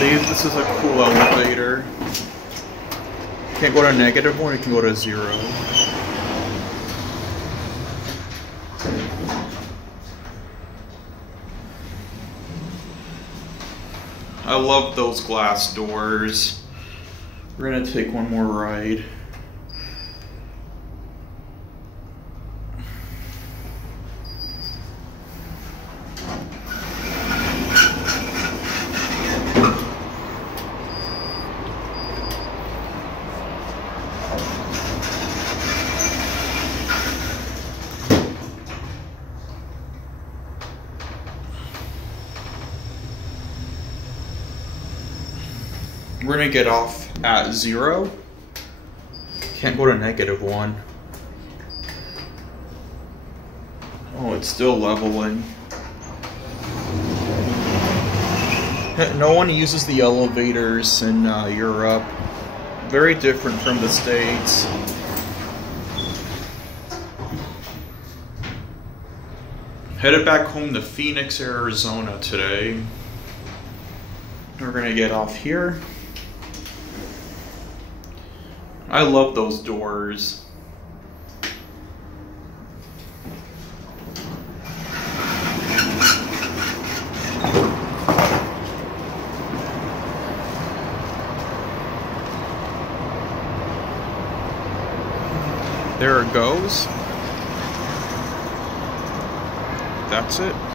This is a cool elevator. Can't go to -1, it can go to 0. I love those glass doors. We're gonna take one more ride. We're gonna get off at 0. Can't go to -1. Oh, it's still leveling. No one uses the elevators in Europe. Very different from the States. Headed back home to Phoenix, Arizona today. We're gonna get off here. I love those doors. There it goes. That's it.